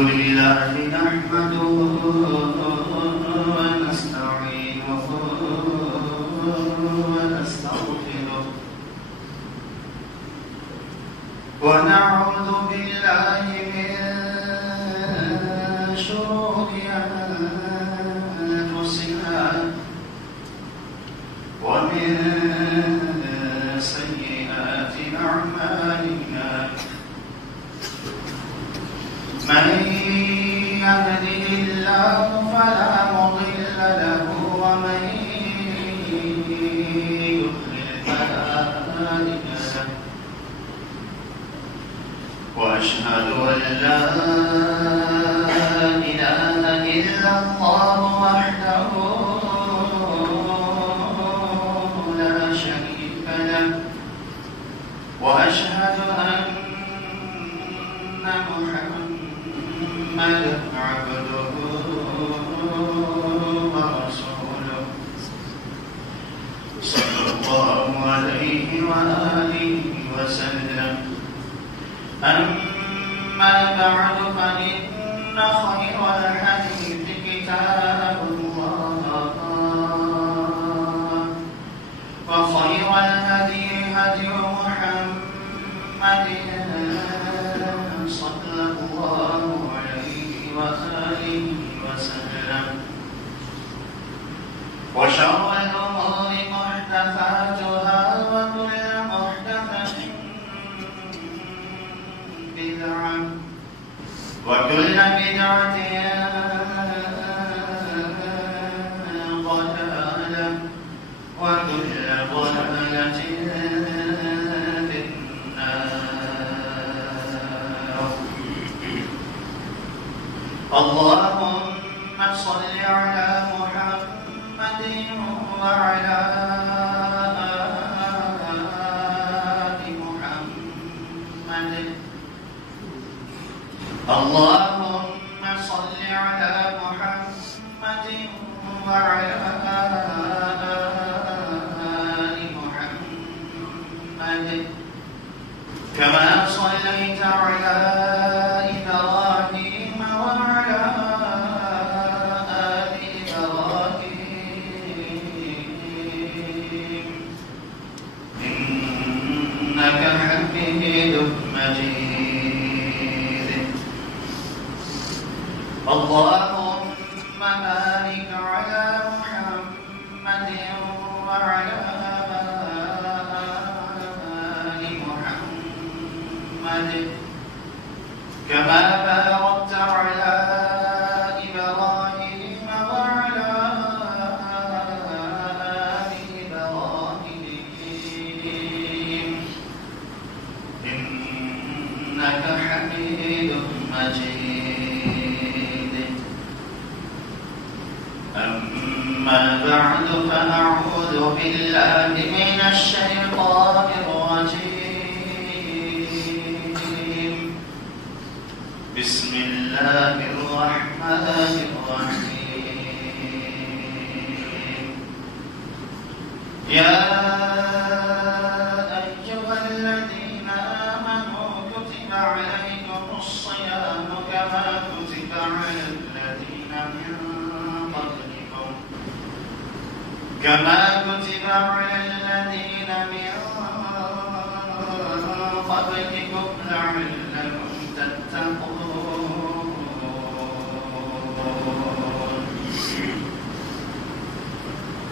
لله نحمده ونستعينه ونستغفره ونعوذ بالله من شرور أنفسنا ومن سيئات أعمالنا من يهده الله فلا مضل له ومن يضلل فلا هادي له وأشهد أن لا إله إلا الله وحده لا شريك له وأشهد أن محمدا عبده ورسوله صلى الله عليه وآله وسلم أما بعد فإن خير الحديث كتاب الله وخير الهدي هدي محمد صلى الله عليه وآله وسلم وشر الأمور محدثاتها وكل محدثة بدعة وكل بدعة ضلالة وكل ضلالة في النار. اللهم صل على محمد وعلى آل محمد. اللهم صل على محمد وعلى آل محمد كما صليت على إبراهيم وعلى آل إبراهيم إنك حميد مجيد. اللهم بارك على محمد وعلى آل محمد كما باركت على إبراهيم وعلى آل إبراهيم إنك حميد مجيد. أما بعد فأعوذ بالله من الشيطان الرجيم. بسم الله الرحمن الرحيم. يا أيها الذين آمنوا كتب عليكم الصيام كما كتب على الذين من قبلكم لعلكم تتقون.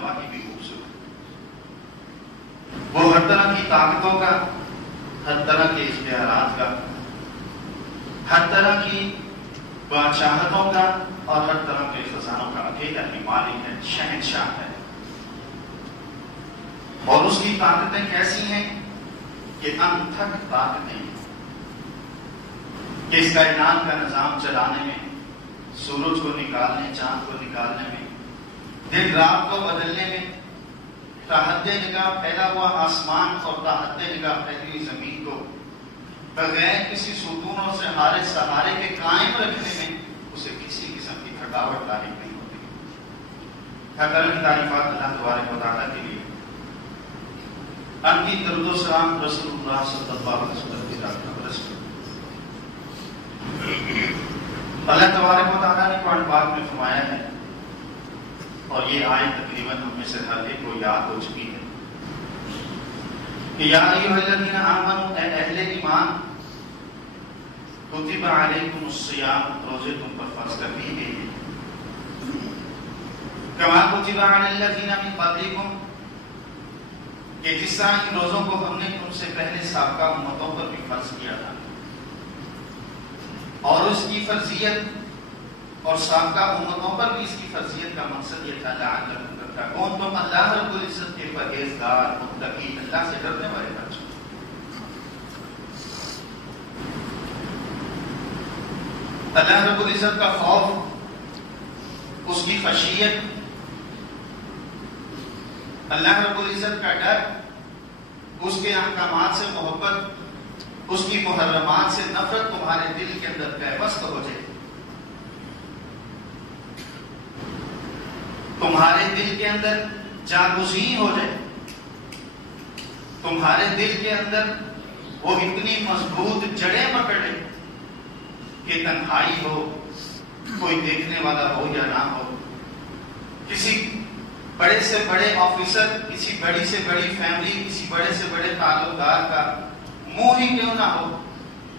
نواحی بھی خوبصورت، وہ ہر طرح کی طاقتوں کا، ہر طرح کے اختیارات کا، ہر طرح کی بادشاہتوں کا اور ہر طرح کے خزانوں کا اکیلا ہی مالک ہے، شہنشاہ ہے۔ اور اس کی طاقتیں کیسی ہیں کہ انتھک طاقتیں ہیں کہ اس کائنات کا نظام چلانے میں، سورج کو نکالنے، چاند کو نکالنے میں، دن رات کو بدلنے میں، تحت نگاہ پھیلا ہوا آسمان اور تحت نگاہ پھیلی ہوئی زمین کو بغیر کسی ستونوں سے ہارے سہارے کے قائم رکھنے میں اسے کسی قسم کی تھکاوٹ لاحق نہیں ہوتی۔ ہر طرح کی تعریفات اللہ تبارک و تعالیٰ کے لیے، ان کی درود و سلام رسول اللہ صلی اللہ علیہ وسلم کی ذات پر رسول۔ اللہ تبارک و تعالیٰ نے قرآن پاک میں فرمایا ہے، اور یہ آیت تقریباً ہم میں سے ہر ایک کو یاد ہو چکی ہے کہ یا ایھا الذین آمنوا، اے اہل ایمان، کتب علیکم الصیام، روزے تم پر فرض کر دیے گئے ہیں، کما کتب علی الذین من قبلکم، کہ جس طرح ان روزوں کو ہم نے تم سے پہلے سابقہ امتوں پر بھی فرض کیا تھا۔ اور اس کی فرضیت اور سابقہ امتوں پر بھی اس کی فرضیت کا مقصد یہ تھا لعلکم تتقون، تم اللہ رب العزت کے پرہیزگار، متقی، اللہ سے ڈرنے والے بن جاؤ۔ اللہ رب العزت کا خوف، اس کی خشیت، اللہ رب العزت کا ڈر، اس کے احکامات سے محبت، اس کی محرمات سے نفرت تمہارے دل کے اندر پیوست ہو جائے، تمہارے دل کے اندر جاگزین ہو جائے، تمہارے دل کے اندر وہ اتنی مضبوط جڑیں پکڑ لے کہ تنہائی ہو، کوئی دیکھنے والا ہو یا نہ ہو، کسی بڑے سے بڑے آفیسر، کسی بڑی سے بڑی فیملی، کسی بڑے سے بڑے تعلقدار کا منہ ہی کیوں نہ ہو،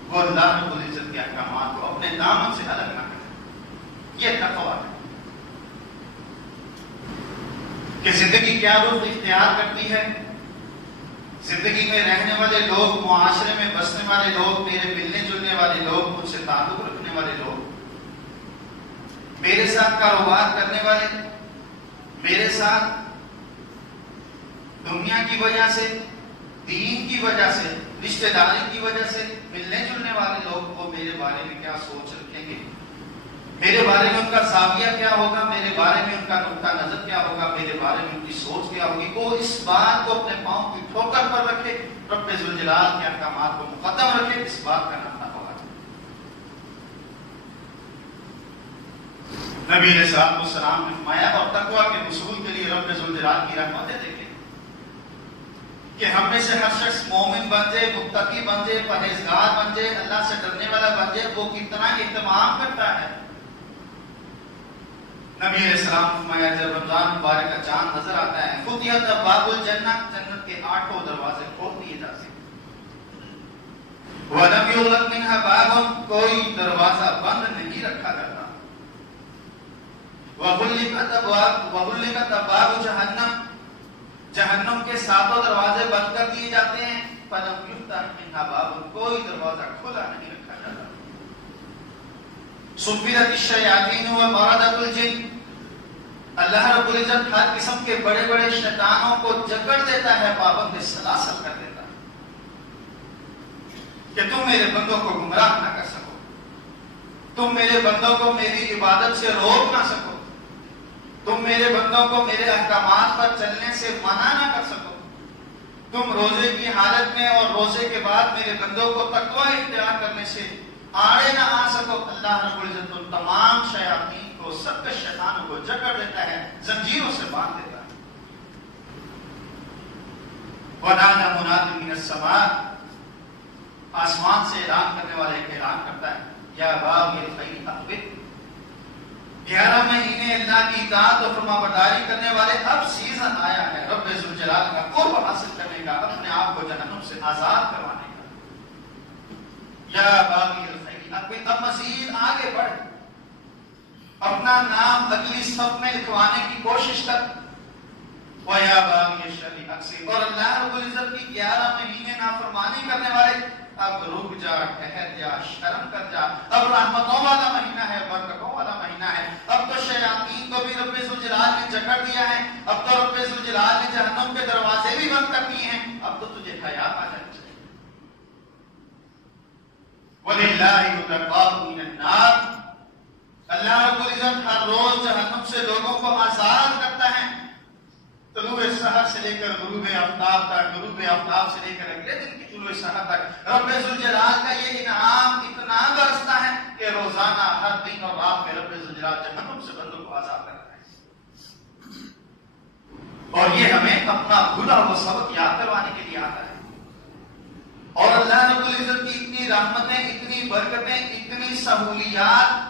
وہ اللہ رب العزت کے احکامات کو اپنے دامن سے الگ نہ کرے۔ یہ تقویٰ ہے کہ زندگی کیا رخ اختیار کرتی ہے، زندگی میں رہنے والے لوگ، معاشرے میں بسنے والے لوگ، میرے ملنے جلنے والے لوگ، مجھ سے تعلق رکھنے والے لوگ، میرے ساتھ کاروبار کرنے والے، میرے ساتھ دنیا کی وجہ سے، دین کی وجہ سے، رشتہ داری کی وجہ سے ملنے جلنے والے لوگ، وہ میرے بارے میں کیا سوچ رکھیں گے، میرے بارے میں ان کا زاویہ کیا ہوگا، میرے بارے میں ان کا نقطہ نظر کیا ہوگا، میرے بارے میں ان کی سوچ کیا ہوگی، وہ اس بات کو اپنے پاؤں کی ٹھوکر پر رکھے، رب ذوالجلال کے احکامات کو مقدم رکھے، اس بات کا نام تقویٰ ہے۔ نبی علیہ السلام نے فرمایا، اور تقویٰ کے حصول کے لیے رب ذوالجلال کی رحمتیں دیکھیں کہ ہم میں سے ہر شخص مومن بن جائے، متقی بن جائے، پرہیزگار بن جائے، اللہ سے ڈرنے والا بن جائے، وہ کتنا اہتمام کرتا ہے۔ نبی علیہ السلام نے فرمایا، جب رمضان مبارک کا چاند نظر آتا ہے، فتحت ابواب الجنہ، جنت کے 8 دروازے کھول دیے جاتے ہیں، وَلَمْ يُغْلَقْ مِنْهَا بَابٌ، کوئی دروازہ بند نہیں رکھا جاتا، وَغُلِّقَتْ أَبْوَابُ جَهَنَّمَ، جہنم کے 7 دروازے بند کر دیے جاتے ہیں، فَلَمْ يُفْتَحْ مِنْهَا بَابٌ، کوئی دروازہ کھلا نہیں رکھا جاتا، سُفِّرَتِ الشَّيَاطِينُ وَمَرَدَتُ الْجِنِّ، اللہ رب العزت ہر قسم کے بڑے بڑے شیطانوں کو جکڑ دیتا ہے، پابند سلاسل کر دیتا ہے کہ تم میرے بندوں کو گمراہ نہ کر سکو، تم میرے بندوں کو میری عبادت سے روک نہ سکو، تم میرے بندوں کو میرے احکامات پر چلنے سے منع نہ کر سکو، تم روزے کی حالت میں اور روزے کے بعد میرے بندوں کو تقویٰ اختیار کرنے سے آڑے نہ آ سکو۔ اللہ رب العزت ان تمام شیاطین کو، سب کے شیطانوں کو جکڑ دیتا ہے، زنجیروں سے باندھ دیتا ہے۔ وَنَادَى مُنَادٍ مِّنَ السَّمَاءِ، آسمان سے اعلان کرنے والا ایک اعلان کرتا ہے، یا باغی الخیر اقبل، 11 مہینے اللہ کی اطاعت و فرمانبرداری کرنے والے، اب سیزن آیا ہے رب ذوالجلال کا قرب حاصل کرنے کا، اپنے آپ کو جہنم سے آزاد کروانے کا۔ یا باغی الخیر اقبل، اب مزید آگے بڑھ، اپنا نام اگلی صف میں لکھوانے کی کوشش کر، وَيَا بَاغِيَ الشَّرِّ أَقْسِمْ، اور اللہ رب العزت کی 11 مہینے نافرمانی کرنے والے اب رک جا، ٹھہر جا، شرم کر جا، اب رحمتوں والا مہینہ ہے، برکتوں والا مہینہ ہے، اب تو شیاطین کو بھی رب ذوالجلال نے جکڑ دیا ہے، اب تو رب ذوالجلال نے جہنم کے دروازے بھی بند کر دیے ہیں، اب تو تجھے حیا آ جانی چاہیے۔ وَلِلَّهِ مُتَقَاهُ مِنَ النَّارِ، اللہ رب العزت ہر روز جہنم سے لوگوں کو آزاد کرتا ہے، طلوع سحر سے لے کر غروب آفتاب تک، غروب آفتاب سے لے کر اگلے دن کی طلوع سحر تک رب ذوالجلال کا یہ انعام اتنا برستا ہے کہ روزانہ ہر دن اور رات میں رب ذوالجلال جہنم سے بندوں کو آزاد کرتا ہے، اور یہ ہمیں اپنا بھولا ہوا سبق یاد کروانے کے لیے آتا ہے۔ اور اللہ رب العزت کی اتنی رحمتیں، اتنی برکتیں، اتنی سہولیات،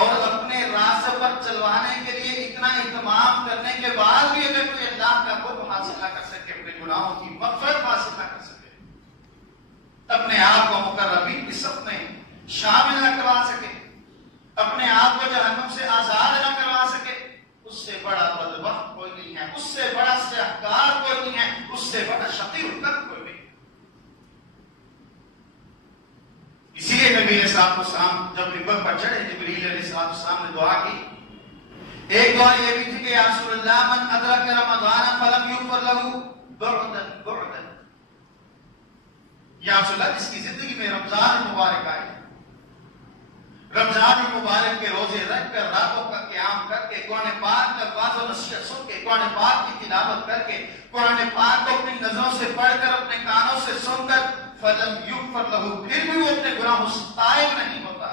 اور اپنے راستے پر چلوانے کے لیے اتنا اہتمام کرنے کے بعد بھی اگر کوئی اللہ کا قرب حاصل نہ کر سکے، اپنے گناہوں کی مغفرت حاصل نہ کر سکے، اپنے آپ کو مقربین کی صف میں شامل نہ کروا سکے، اپنے آپ کو جہنم سے آزاد نہ کروا سکے، اس سے بڑا بدبخت کوئی نہیں ہے، اس سے بڑا سیاہکار کوئی نہیں ہے، اس سے بڑا شقی القلب کوئی نہیں۔ اسی لیے نبی علیہ السلام جب منبر پر چڑھے، جبریل علیہ السلام نے دعا کی، ایک دعا یہ بھی تھی کہ یا رسول اللہ من ادرک رمضان فلم یغفر له بعدا بعدا، یا رسول اللہ جس کی زندگی میں رمضان مبارک آئے، رمضان مبارک کے روزے رکھ کر، راتوں کا قیام کر کے، قرآن پاک کا واضح و نصیحت سن کے، قرآن پاک کی تلاوت کر کے، قرآن پاک کو اپنی نظروں سے پڑھ کر، اپنے کانوں سے سن کر، فلم یغفر له، پھر بھی وہ اپنے گناہوں سے تائب نہیں ہوتا،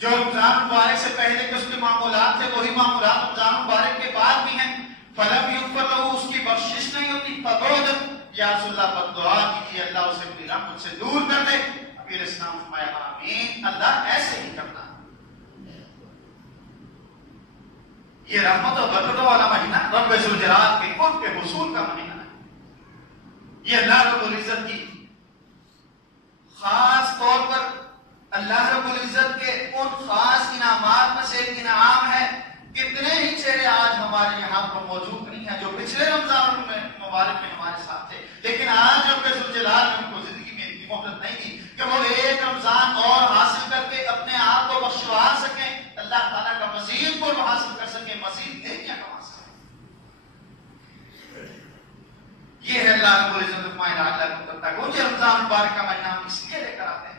جو رمضان مبارک سے پہلے کے اس کے معمولات تھے وہی معمولات رمضان مبارک کے بعد بھی ہیں، فلم یغفر له، اس کی بخشش نہیں ہوتی، فبعدا، یا رسول اللہ بد دعا کیجیے اللہ اسے اپنی رحمت سے دور کر دے۔ نبی علیہ السلام فرمایا آمین، اللہ ایسے ہی کرنا۔ یہ رحمت و برکتوں والا مہینہ رب ذوالجلال کے قرب کے حصول کا مہینہ ہے، یہ اللہ رب العزت کی خاص طور پر اللہ رب العزت کے ان خاص انعامات میں سے ایک انعام ہے۔ کتنے ہی چہرے آج ہمارے یہاں پر موجود نہیں ہیں جو پچھلے رمضان مبارک میں ہمارے ساتھ تھے، لیکن آج رب ذوالجلال نے ان کو زندگی میں اتنی مہلت نہیں دی کہ وہ ایک رمضان اور حاصل کر کے اپنے آپ کو بخشوا سکیں، اللہ تعالیٰ کا مزید قرب حاصل کر سکیں، مزید نیکیاں کما سکیں۔ یہ ہے اللہ رب العزت یہ رمضان مبارک کا مہینہ ہم اس لیے لے کر آتے ہیں،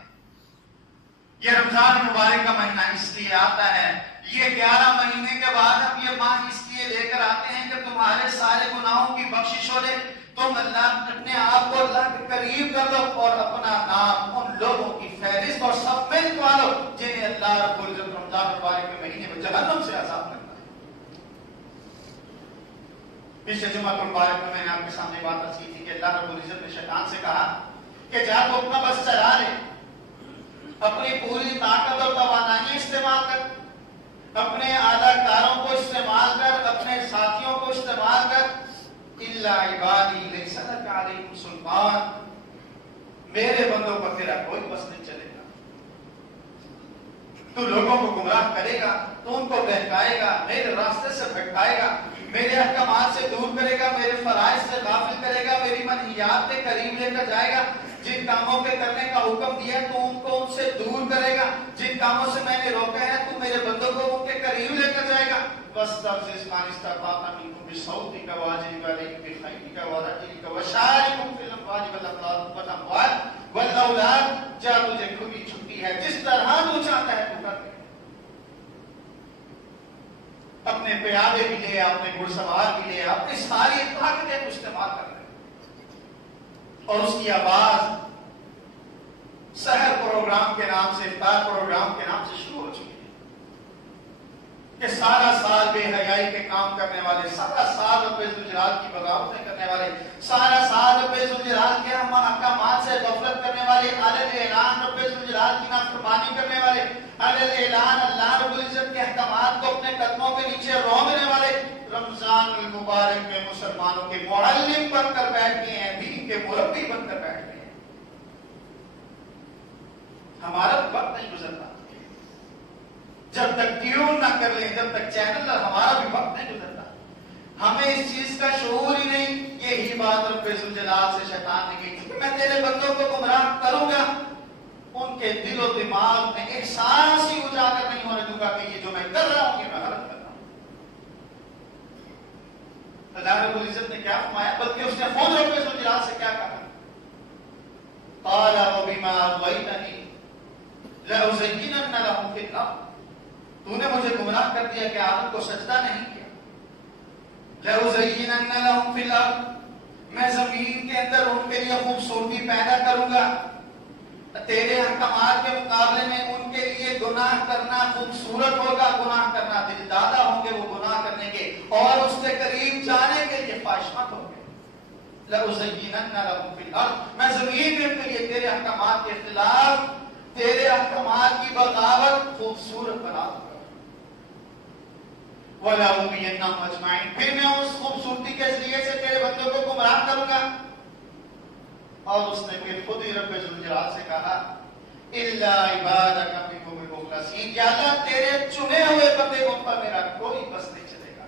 یہ رمضان مبارک کا مہینہ اس لیے آتا ہے، یہ 11 مہینے کے بعد ہم یہ ماہ اس لیے لے کر آتے ہیں کہ تمہارے سارے گناہوں کی بخشش ہو جائے، تم اللہ اپنے آپ کو اللہ کے قریب کر لو اور اپنا نام ان لوگوں کی فہرست اور سب میں لکھوا لو جنہیں اللہ رب العزت رمضان مبارک کے مہینے میں جہنم سے آزاد کرتا ہے۔ پچھلے جمعہ مبارک میں نے آپ کے سامنے بات عرض کی تھی کہ اللہ رب العزت نے شیطان سے کہا کہ جا تو اپنا بس چلا لے، اپنی پوری طاقت اور توانائی استعمال کر، اپنے اعلیٰ کاروں کو استعمال کر، اپنے ساتھیوں کو استعمال کر، الا عبادی لیس لک علیہم سلطان، میرے بندوں پر تیرا کوئی بس نہیں چلے گا، تو لوگوں کو گمراہ کرے گا، تو ان کو بہکائے گا، میرے راستے سے بھٹکائے گا، میرے احکامات سے دور کرے گا، میرے فرائض سے غافل کرے گا، میری منہیات کے قریب لے کر جائے گا، جن کاموں کے کرنے کا حکم دیا تو ان کو ان سے دور کرے گا، جن کاموں سے میں نے روکا ہے تو میرے بندوں کو ان کے قریب لے کر جائے گا۔ وَاسْتَفْزِزْ مَنِ اسْتَطَعْتَ مِنْهُمْ بِصَوْتِكَ وَأَجْلِبْ عَلَيْهِمْ بِخَيْلِكَ وَرَجِلِكَ وَشَارِكْهُمْ فِي الْأَمْوَالِ وَالْأَمْوَالِ وَالْأَوْلَادِ، جا تجھے کھلی چھٹی ہے، جس طرح تو چاہتا ہے تو کر دے، اپنے پیادے بھی لے، اپنے گھڑ سوار بھی لے، اپنی ساری طاقتیں کو استعمال کر لے، اور اس کی آواز سحر پروگرام کے نام سے، افطار پروگرام کے نام سے شروع ہو چکی ہے کہ سارا سال بے حیائی کے کام کرنے والے، سارا سال رب ذوالجلال کی بغاوتیں کرنے والے، سارا سال رب ذوالجلال کے احکامات سے غفلت کرنے والے، علی اعلان رب ذوالجلال کی نافرمانی کرنے والے، علی اعلان اللہ رب العزت کے احکامات کو اپنے قدموں کے نیچے رونگنے والے، رمضان المبارک میں مسلمانوں کے معلم بن کر بیٹھ گئے ہیں، دین کے مربی بن کر بیٹھ گئے ہیں۔ ہمارا وقت نہیں گزرتا، جب تک ٹیون نہ کر لیں، جب تک چینل نہ، ہمارا بھی وقت نہیں گزرتا۔ ہمیں اس چیز کا شعور ہی نہیں. یہی بات رب ذوالجلال سے شیطان نے کی کہ میں تیرے بندوں کو گمراہ کروں گا، ان کے دل و دماغ میں احساس ہی اجاگر نہیں ہونے دوں گا کہ یہ جو میں کر رہا ہوں یہ میں غلط کر رہا ہوں. اللہ رب العزت نے کیا فرمایا، بلکہ اس نے خود رب ذوالجلال سے کیا کہا، قال وبما اغويتني لأزينن لهم في الأرض. تو نے مجھے گمراہ کر دیا کہ آدم کو سجدہ نہیں کیا. لأزينن لهم في الأرض، میں زمین کے اندر ان کے لیے خوبصورتی پیدا کروں گا. تیرے احکامات کے مقابلے میں ان کے لیے گناہ کرنا خوبصورت ہوگا، گناہ کرنا دل دادا ہوں گے وہ گناہ کرنے کے، اور اس کے قریب جانے کے لیے خواہشمند ہوں گے. لَأُزَيِّنَنَّ لَهُمْ فِي الْأَرْضِ، میں زمین میں کے لیے تیرے احکامات کے خلاف، تیرے احکامات کی بغاوت خوبصورت بنا دوں گا. وَلَأُغْوِيَنَّهُمْ أَجْمَعِينَ، پھر میں اس خوبصورتی کے ذریعے سے تیرے بندوں کو گمراہ کروں گا. اور اس نے پھر خود ہی رب ذوالجلال سے کہا إِلَّا عِبَادَكَ مِنْهُمُ الْمُخْلَصِينَ، یا اللہ تیرے چنے ہوئے بندے ان پر میرا کوئی بس نہیں چلے گا،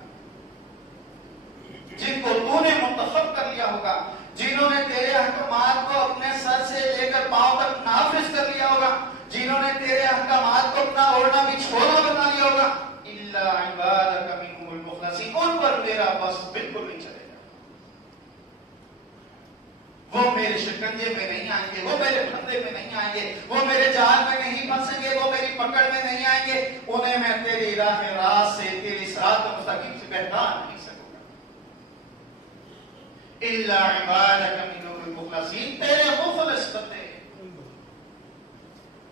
جن کو تو نے منتخب کر لیا ہوگا، جنہوں نے تیرے احکامات کو اپنے سر سے لے کر پاؤں تک نافذ کر لیا ہوگا، جنہوں نے تیرے احکامات کو اپنا اوڑھنا بچھونا بنا لیا ہوگا. إِلَّا عِبَادَكَ مِنْهُمُ الْمُخْلَصِينَ، ان پر میرا بس بالکل نہیں چلے گا. وہ میرے شکنجے میں نہیں آئیں گے، وہ میرے پھندے میں نہیں آئیں گے، وہ میرے جال میں نہیں پھنسیں گے، وہ میری پکڑ میں نہیں آئیں گے. انہیں میں تیری راہ راست سے، تیری صراط مستقیم سے بہتر نہیں سکوں گا. إِلَّا عِبَادَكَ مِنْهُمُ الْمُخْلَصِينَ، تیرے مخلص بندے.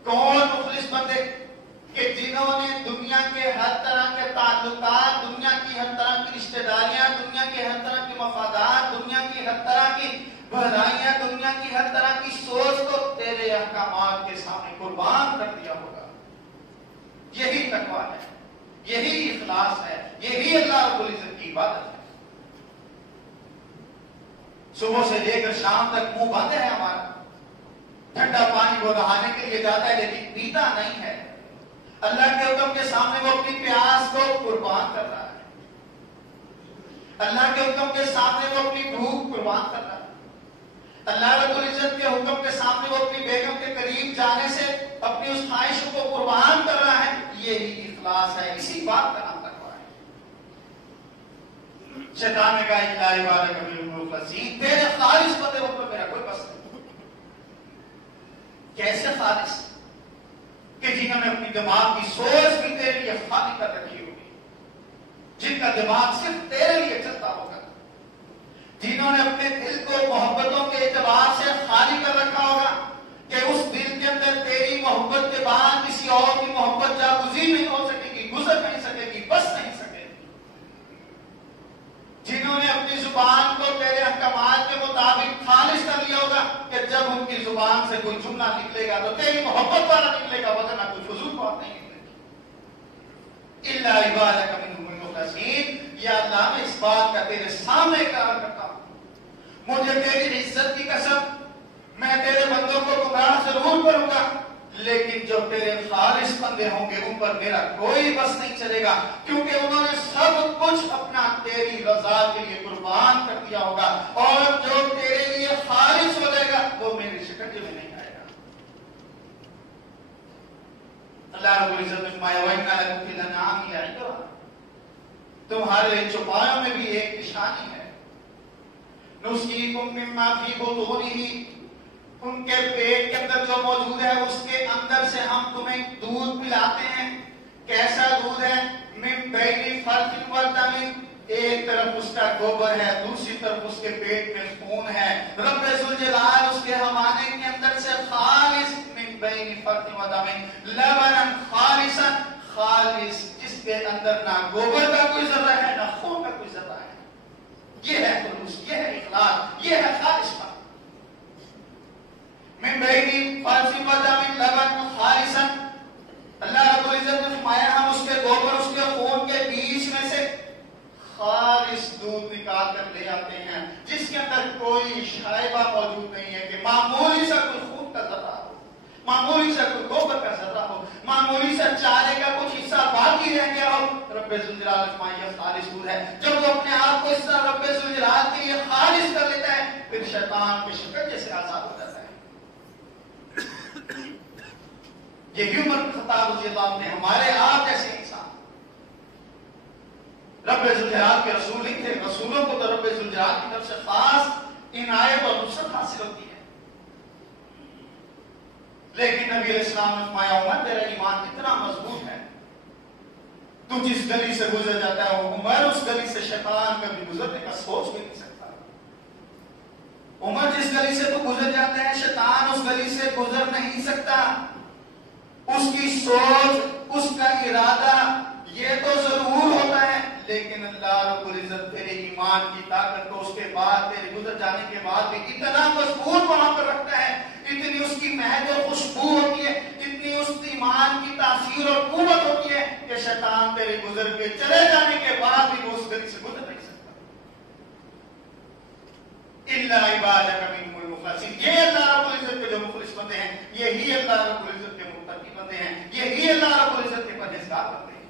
کون مخلص بندے؟ کہ جنہوں نے دنیا کے ہر طرح کے تعلقات، دنیا کی ہر طرح کی رشتہ داریاں، دنیا کے ہر طرح کے مفادات، دنیا کی ہر طرح کی بھلائیاں، دنیا کی ہر طرح کی سوچ کو تیرے احکامات کے سامنے قربان کر دیا ہوگا. یہی تقویٰ ہے، یہی اخلاص ہے، یہی اللہ رب العزت کی عبادت ہے. صبح سے لے کر شام تک منہ بند ہے ہمارا، ٹھنڈا پانی وہ نہانے کے لیے جاتا ہے لیکن پیتا نہیں ہے. اللہ کے حکم کے سامنے وہ اپنی پیاس کو قربان کر رہا ہے، اللہ کے حکم کے سامنے وہ اپنی بھوک قربان کر رہا ہے، اللہ رب العزت کے حکم کے سامنے وہ اپنی بیگم کے قریب جانے سے اپنی اس خواہشوں کو قربان کر رہا ہے. یہی اخلاص ہے، اسی بات کا نام تقویٰ ہے. شیطان نے کہا إِلَّا عِبَادَكَ مِنْهُمُ الْمُخْلَصِينَ، تیرے خالص بندے ان پر میرا کوئی بس نہیں. کیسے خالص؟ کہ جنہوں نے اپنی دماغ کی سوچ بھی تیرے لیے خالی کر رکھی ہوگی، جن کا دماغ صرف تیرے لیے چلتا ہوگا، جنہوں نے اپنے دل کو محبتوں کے اعتبار سے خالی کر رکھا ہوگا کہ اس دل کے اندر تیری محبت کے بعد کسی اور کی محبت جاگزین نہیں ہو سکے گی، گزر نہیں سکے گی، بس نہیں سکے گی. جنہوں نے اپنی زبان کو تیرے احکامات کے مطابق خالص کر لیا ہوگا کہ جب ان کی زبان سے کوئی جملہ نکلے گا تو تیری محبت والا نکلے گا، ورنہ کوئی فضول بات نہیں نکلے گی. إِلَّا عِبَادَكَ مِنْهُمُ الْمُخْلَصِينَ، یا اللہ میں اس بات کا تیرے سامنے اقرار کرتا ہوں، مجھے تیری عزت کی قسم، میں تیرے بندوں کو گمراہ ضرور کروں گا، لیکن جو تیرے خالص بندے ہوں گے ان پر میرا کوئی بس نہیں چلے گا، کیونکہ انہوں نے سب کچھ اپنا تیری رضا کے لیے قربان کر دیا ہوگا، اور جو تیرے لیے خالص ہو جائے گا وہ میرے شکنجے میں نہیں آئے گا. اللہ رب العزت نے فرمایا وَإِنَّ لَكُمْ فِي الْأَنْعَامِ لَعِبْرَةً، تمہارے چوپایوں میں بھی ایک نشانی ہے. نُسْقِيكُم مِّمَّا فِي بُطُونِهِ، ان کے پیٹ کے اندر جو موجود ہے اس کے اندر سے ہم تمہیں دودھ پلاتے ہیں. کیسا دودھ ہے؟ مِن بَيْنِ فَرْثٍ وَدَمٍ، ایک طرف اس کا گوبر ہے، دوسری طرف اس کے پیٹ میں خون ہے. رب ذوالجلال اس کے حوالے کے اندر سے خالص مِن بَيْنِ فَرْثٍ وَدَمٍ لَبَنًا خَالِصًا، خالص جس کے اندر نہ گوبر کا کوئی ذرہ ہے نہ خون کا کوئی ذرہ ہے. یہ ہے خلوص، یہ ہے اخلاص، یہ ہے خالص بات. من بین فرث ودم لبن خالصا، اللہ رب العزت نے فرمایا ہم اس کے گوبر اس کے خون کے بیچ میں سے خالص دودھ نکال کر لے آتے ہیں جس کے اندر کوئی شائبہ موجود نہیں ہے کہ معمولی سا کوئی خون کا ذرہ ہو، معمولی سا کوئی گوبر کا ذرہ ہو، معمولی سا چارے کا کچھ حصہ باقی رہ گیا ہو. رب رب ذوالجلال نے فرمایا یہ خالص ہود ہے. جب وہ اپنے آپ کو اس طرح رب ذوالجلال کے لیے خالص کر لیتا ہے پھر شیطان کے شکنجے سے آزاد ہو جاتا ہے. یہی عمر بن خطاب رضی اللہ عنہ نے ہمارے آپ جیسے انسان رب ذوالجلال کے رسول ہی تھے. رسولوں کو تو رب ذوالجلال کی طرف سے خاص عنایت اور نصرت حاصل ہوتی ہے. لیکن نبی علیہ السلام نے فرمایا عمر تیرا ایمان اتنا مضبوط ہے تو جس گلی سے گزر جاتا ہے عمر اس گلی سے شیطان کبھی گزرنے کا سوچ بھی نہیں سکتا. عمر جس گلی سے تو گزر جاتا ہے شیطان اس گلی سے گزر نہیں سکتا. اس کی سوچ اس کا ارادہ یہ تو ضرور ہوتا ہے لیکن اللہ رب العزت تیرے ایمان کی طاقت کو اس کے بعد تیرے گزر جانے کے بعد بھی اتنا مضبوط وہاں پر رکھتا ہے. اتنی اس کی مہک اور خوشبو ہوتی ہے, اتنی اس ایمان کی تاثیر اور قوت ہوتی ہے کہ شیطان تیرے گزر کے چلے جانے کے بعد بھی وہ اس گلی سے گزر نہیں سکتا. الا عبادک منهم المخلصین. یہ اللہ رب العزت کے جو مخلص بندے ہیں یہی اللہ رب العزت کے متقی بندے ہیں, یہی اللہ رب العزت کے پرہیزگار بندے ہیں.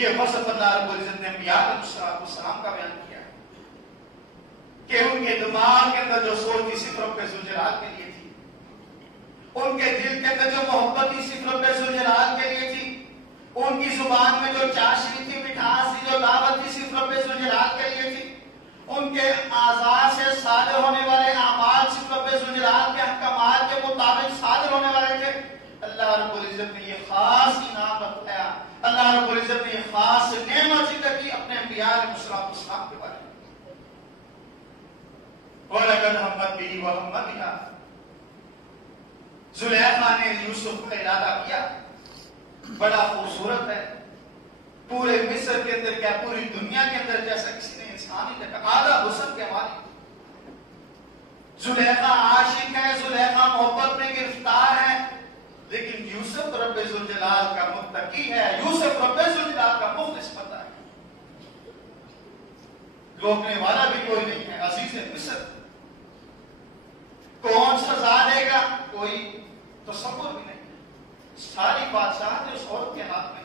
یہ وصف اللہ رب العزت نے انبیاء علیہ السلام کا بیان کیا ہے کہ ان کے دماغ کے اندر جو سوچ تھی صرف رب ذوالجلال کے لیے تھی, ان کے دل کے اندر جو محبت تھی صرف رب ذوالجلال کے لیے تھی, ان کی زبان میں جو چاشنی تھی مٹھاس تھی جو دعوت تھی صرف رب ذوالجلال کے لیے تھی, ان کے اعضاء سے صادر ہونے والے اعمال صرف رب ذوالجلال کے احکامات کے مطابق صادر ہونے والے تھے. اللہ رب العزت نے یہ خاص انعام بتایا, اللہ رب العزت نے یہ خاص نعمت ذکر کی اپنے انبیاء علیہ السلام کے بارے میں. وَلَقَدْ هَمَّتْ بِهِ وَهَمَّ بِهَا. زلیخا نے یوسف کا ارادہ کیا, بڑا خوبصورت ہے, پورے مصر کے اندر کیا پوری دنیا کے اندر جیسا کسی نے انسان ہی دیکھا, اعلیٰ حسن کے مالک. زلیخا عاشق ہے, زلیخا محبت میں گرفتار ہے, لیکن یوسف رب ذوالجلال کا متقی ہے, یوسف رب ذوالجلال کا مخلص بندہ ہے. روکنے والا بھی کوئی نہیں ہے. عزیز مصر کون سزا دے گا کوئی تصور بھی نہیں ہے. ساری بادشاہت اس عورت کے ہاتھ میں,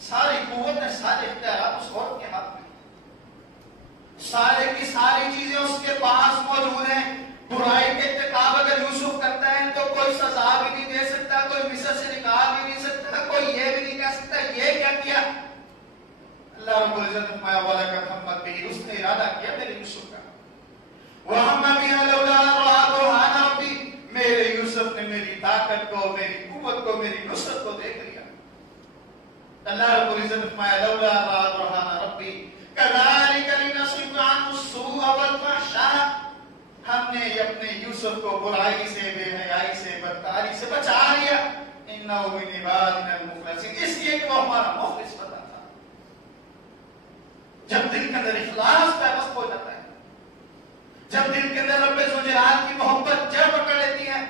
ساری قوت ہے, سارے اختیارات اس عورت کے ہاتھ میں, سارے کی ساری چیزیں اس کے پاس موجود ہیں. برائی کے ارتکاب اگر یوسف کرتا ہے تو کوئی سزا بھی نہیں دے سکتا, کوئی مصر سے نکال بھی نہیں سکتا, کوئی یہ بھی نہیں کہہ سکتا یہ کیا کیا. اللہ رب العزت نے فرمایا وَلَقَدْ هَمَّتْ بِهِ. اس نے ارادہ کیا میرے یوسف کا. وَهَمَّ بِهَا لَوْلَا أَن رَأَىٰ بُرْهَانَ رَبِّهِ. میرے یوسف نے میری طاقت کو, میری قوت کو, میری نصرت کو دیکھ لیا. اللہ رب العزت نے فرمایا لَوْلَا أَن رَأَىٰ بُرْهَانَ رَبِّهِ كَذَٰلِكَ لِنَصْرِفَ عَنْهُ السُّوءَ وَالْفَحْشَاءَ. ہم نے اپنے یوسف کو برائی سے, بے حیائی سے, بدکاری سے بچا لیا. إِنَّهُ مِنْ عِبَادِنَا الْمُخْلَصِينَ. اس لیے کہ وہ ہمارا مخلص بندہ تھا. جب دل کے اندر اخلاص پیوست ہو جاتا ہے, جب دل کے اندر رب ذوالجلال کی محبت جڑ پکڑ لیتی ہے,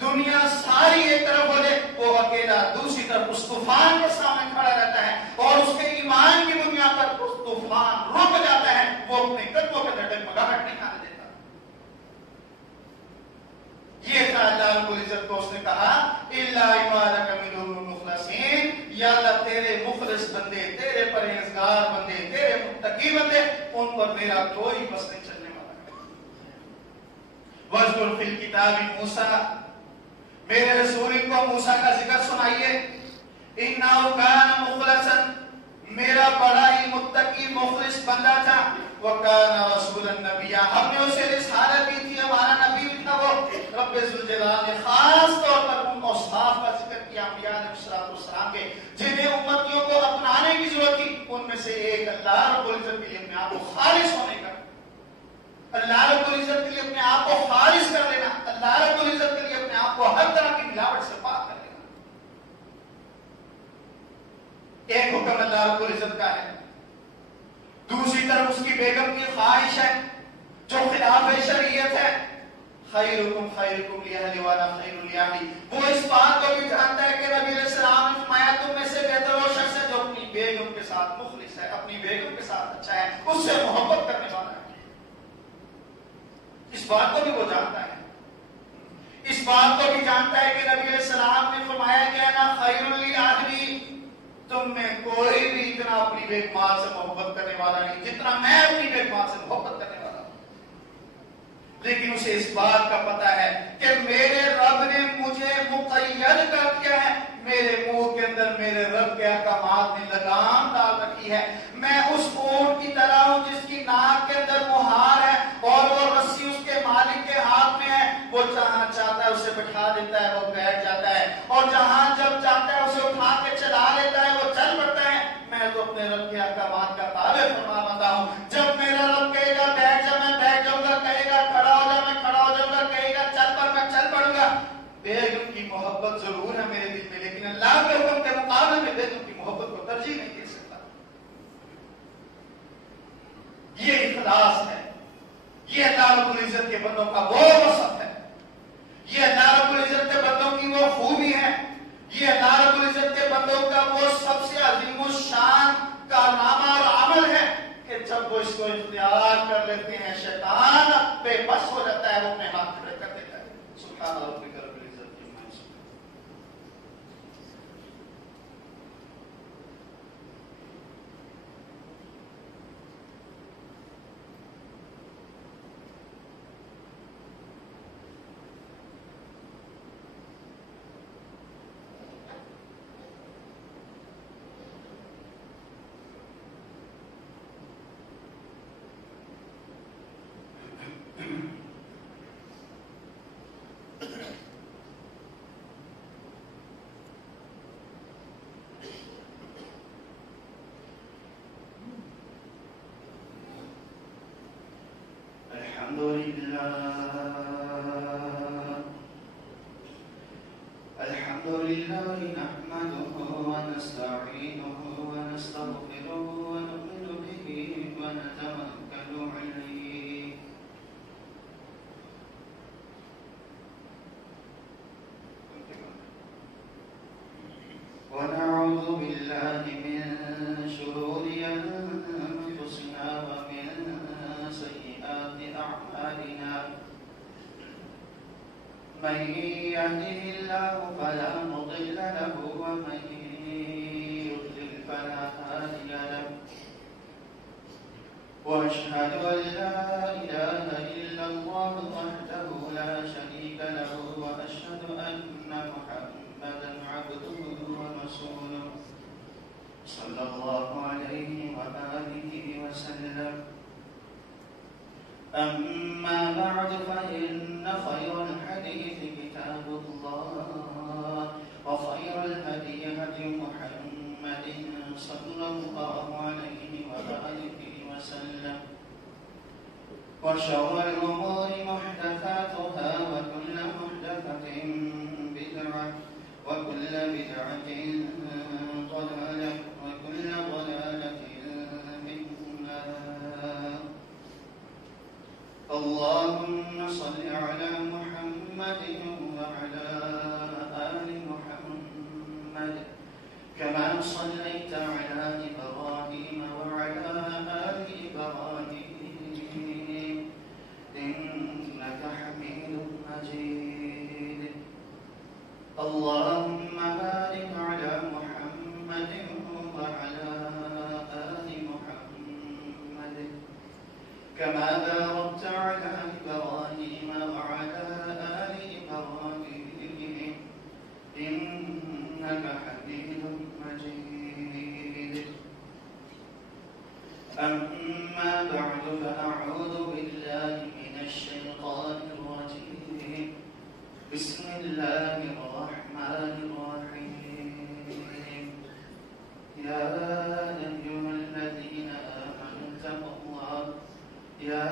دنیا ساری ایک طرف ہو جائے, وہ اکیلا دوسری طرف اس طوفان کے سامنے کھڑا رہتا ہے اور اس کے ایمان کی بنیاد پر اس طوفان رک جاتا ہے. وہ اپنے قدموں کے اندر ڈگمگاہٹ نہیں آنے دیتا. یہ تھا اللہ رب العزت کو اس نے کہا الا عبادک منهم المخلصین. یا اللہ تیرے مخلص بندے, تیرے پرہیزگار بندے, تیرے متقی بندے, ان پر میرا کوئی بس نہیں چلنے والا. واذکر فی الکتاب موسیٰ. میرے رسول کو موسیٰ کا ذکر سنائیے. انہ کان مخلصا. میرا بڑا ہی متقی مخلص بندہ تھا. وَكَانَ رَسُولًا نَبِيًّا. ہم نے اسے رسالت دی تھی, ہمارا نبی بھی تھا. وہ رب ذوالجلال نے خاص طور پر ان اوصاف کا ذکر کیا انبیاء علیہ السلام کے, جنہیں امتیوں کو اپنانے کی ضرورت تھی. ان میں سے ایک اللہ رب العزت کے لیے اپنے آپ کو خالص ہونے کا, اللہ رب العزت کے لیے اپنے آپ کو خالص کر لینا, اللہ رب العزت کے لیے اپنے آپ کو ہر طرح کی ملاوٹ سے پاک کر لینا. ایک حکم اللہ رب العزت کا ہے, دوسری طرف اس کی بیگم کی خواہش ہے جو خلاف شریعت ہے. خیرکم خیرکم لأہلہ وانا خیر لأہلی. وہ اس بات کو بھی جانتا ہے کہ نبی علیہ السلام نے فرمایا تم میں سے بہتر وہ شخص ہے جو اپنی بیگم کے ساتھ مخلص ہے, اپنی بیگم کے ساتھ اچھا ہے, اس سے محبت کرنے والا ہے. اس بات کو بھی وہ جانتا ہے. اس بات کو بھی جانتا ہے کہ نبی علیہ السلام نے فرمایا کہ انا خیر لأہلی, تم میں کوئی بھی اتنا اپنی بیک مال سے محبت کرنے والا نہیں جتنا میں اپنی بیک مال سے محبت کرنے والا ہوں. لیکن اسے اس بات کا پتا ہے کہ میرے رب نے مجھے مقید کر دیا ہے. میرے منہ کے اندر میرے رب کے احکامات نے لگام ڈال رکھی ہے. میں اس اونٹ کی طرح ہوں جس کی ناک کے اندر مہار ہے اور وہ رسی اس کے مالک کے ہاتھ میں ہے. وہ جہاں چاہتا ہے اسے بٹھا دیتا ہے, وہ بیٹھ جاتا ہے, اور جہاں جب چاہتا ہے اسے اٹھا کے چلا لیتا ہے, وہ چل پڑتا ہے. میں تو اپنے رب کے احکامات کا تابع فرما بنتا ہوں. جب میرا رب کہے گا بیٹھ جا میں بیٹھ جاؤں گا, کہے گا کھڑا ہو جا میں کھڑا ہو جاؤں گا, کہے گا چل پڑ میں چل پڑوں گا. بیگم کی محبت ضرور ہے میرے دل میں, لیکن اللہ کے حکم کے مقابلے میں بیگم کی محبت کو ترجیح نہیں دے سکتا. یہ اخلاص ہے, یہ اللہ رب العزت کے بندوں کا وہ وصف ہے, یہ اللہ رب العزت کے بندوں کی وہ خوبی ہے, یہ اللہ رب العزت کے بندوں کا وہ سب سے عظیم الشان کارنامہ اور عمل ہے کہ جب وہ اس کو اختیار کر لیتے ہیں شیطان بے بس ہو جاتا ہے, وہ اپنے ہاتھ کھڑے کر دیتا ہے. سبحان ربک رب العزت عما یصفون. الحمد لله نحمده ونستعينه ونستغفره ونؤمن به ونتوكل عليه ونعوذ بالله من شرور أنفسنا ومن سيئات أعمالنا. من يهده الله فلا مضل له ومن يضلل فلا هادي له. وأشهد أن لا إله إلا الله وحده لا شريك له وأشهد أن محمدا عبده ورسوله صلى الله عليه وآله وسلم. أما بعد فإن خير الحديث كتاب الله وخير الهدي هدي محمد صلى الله عليه وآله وسلم. وشر الأمور محدثاتها وكل محدثة بدعة وكل بدعة ضلالة وكل ضلالة في النار. اللهم صل على محمد وعلى آل محمد كما صليت على إبراهيم وعلى آل إبراهيم إنك حميد مجيد. اللهم بارك على محمد وعلى آل محمد كما باركت على إبراهيم وعلى آل إبراهيم إنك حميد مجيد. أما بعد فأعوذ بالله من الشيطان الرجيم. بسم الله الرحمن الرحيم. يا أيها الذين آمنوا اتقوا الله يا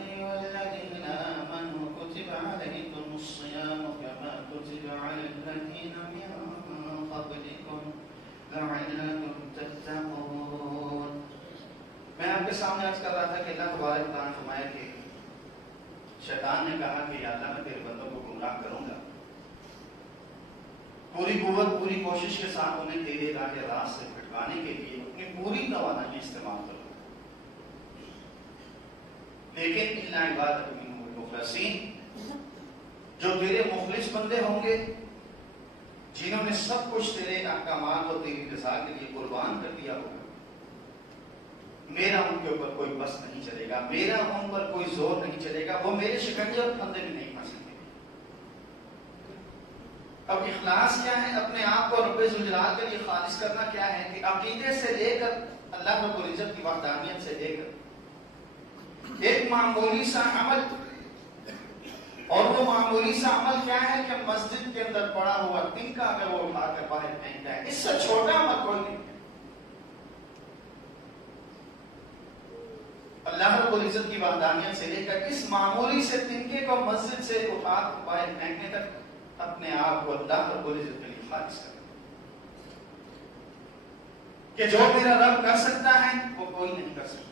أيها الذين آمنوا كتب عليكم الصيام كما كتب على الذين من قبلكم لعلكم تتقون. میں آپ کے سامنے عرض کر رہا تھا کہ اللہ تبارک تعالیٰ نے فرمایا کہ شیطان نے کہا کہ یا اللہ میں تیرے بندوں کو گمراہ کروں گا, پوری قوت پوری کوشش کے ساتھ انہیں تیرے راہ راست سے بھٹکانے کے لیے اپنی پوری توانائی استعمال کروں گا, لیکن الا عبادک منہم المخلصین, جو تیرے مخلص بندے ہوں گے جنہوں نے سب کچھ تیرے احکامات اور تیری رضا کے لیے قربان کر دیا ہوگا، میرا ان کے اوپر کوئی بس نہیں چلے گا، میرا ان پر کوئی زور نہیں چلے گا، وہ میرے شکنجے اور پھندے میں نہیں پھنس سکتے۔ اب اخلاص کیا ہے؟ اپنے آپ کو رب ذوالجلال کے لیے خالص کرنا کیا ہے کہ عقیدے سے لے کر اللہ رب العزت کی وحدانیت سے لے کر ایک معمولی سا عمل، اور وہ معمولی سا عمل کیا ہے کہ مسجد کے اندر پڑا ہوا تنکا اگر وہ اٹھا کر باہر پھینک جائے، اس سے چھوٹا عمل کوئی نہیں ہے۔ اللہ رب العزت کی وحدانیت سے لے کر اس معمولی سے تنکے کو مسجد سے اٹھا کر باہر پھینکنے تک اپنے آپ کو اللہ رب العزت کے لیے خالص کرنا کہ جو میرا رب کر سکتا ہے وہ کوئی نہیں کر سکتا۔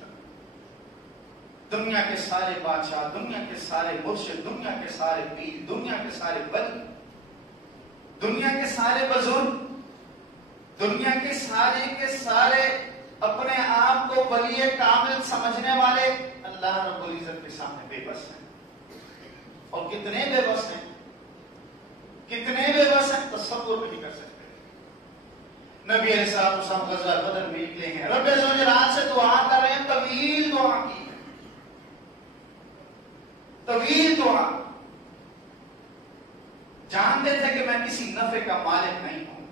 دنیا کے سارے بادشاہ، دنیا کے سارے مرشد، دنیا کے سارے پیر، دنیا کے سارے ولی، دنیا کے سارے بزرگ، دنیا کے سارے اپنے آپ کو ولی کامل سمجھنے والے اللہ رب العزت کے سامنے بے بس ہیں۔ اور کتنے بے بس ہیں، کتنے بے بس ہیں، تصور نہیں کر سکتے۔ نبی علیہ السلام غزوہ بدر میں نکلے ہیں، رب ذوالجلال سے دعا کر رہے ہیں، طویل دعا کی ہے، طویل دعا۔ جانتے تھے کہ میں کسی نفع کا مالک نہیں ہوں،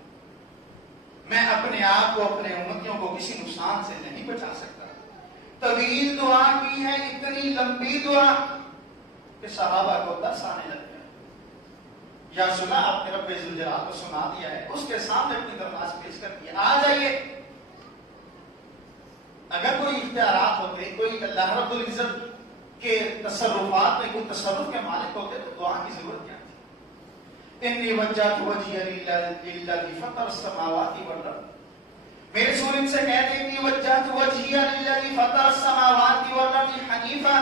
میں اپنے آپ کو، اپنے امتیوں کو کسی نقصان سے نہیں بچا سکتا۔ طویل دعا کی ہے، اتنی لمبی دعا کہ صحابہ کو ترس آنے لگ گیا۔ یا سنا آپ نے رب ذوالجلال کو سنا دیا ہے، اس کے سامنے اپنی درخواست پیش کر دیا، آ جائیے۔ اگر کوئی اختیارات ہوتے، کوئی اللہ رب العزت کے تصرفات میں کوئی تصرف کے مالک ہوتے تو دعا کی ضرورت کیا تھی؟ انی وجہت وجہی للذی فطر السماوات والارض، میرے رسول ان سے کہتے ہیں انی وجہت وجہی للذی فطر السماوات والارض حنیفا،